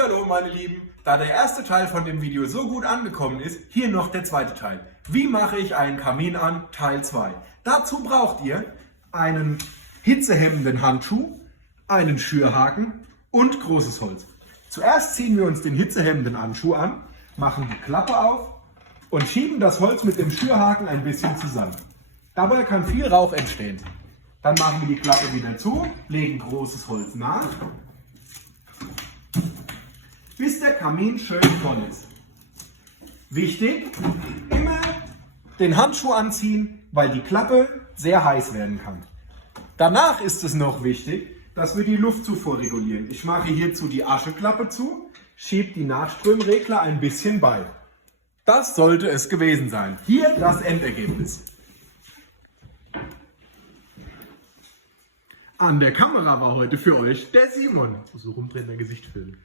Hallihallo meine Lieben, da der erste Teil von dem Video so gut angekommen ist, hier noch der zweite Teil. Wie mache ich einen Kamin an? Teil 2. Dazu braucht ihr einen hitzehemmenden Handschuh, einen Schürhaken und großes Holz. Zuerst ziehen wir uns den hitzehemmenden Handschuh an, machen die Klappe auf und schieben das Holz mit dem Schürhaken ein bisschen zusammen. Dabei kann viel Rauch entstehen. Dann machen wir die Klappe wieder zu, legen großes Holz nach, bis der Kamin schön voll ist. Wichtig, immer den Handschuh anziehen, weil die Klappe sehr heiß werden kann. Danach ist es noch wichtig, dass wir die Luftzufuhr regulieren. Ich mache hierzu die Ascheklappe zu, schiebe die Nachströmregler ein bisschen bei. Das sollte es gewesen sein. Hier das Endergebnis. An der Kamera war heute für euch der Simon. So rumdrehen, dein Gesicht filmen.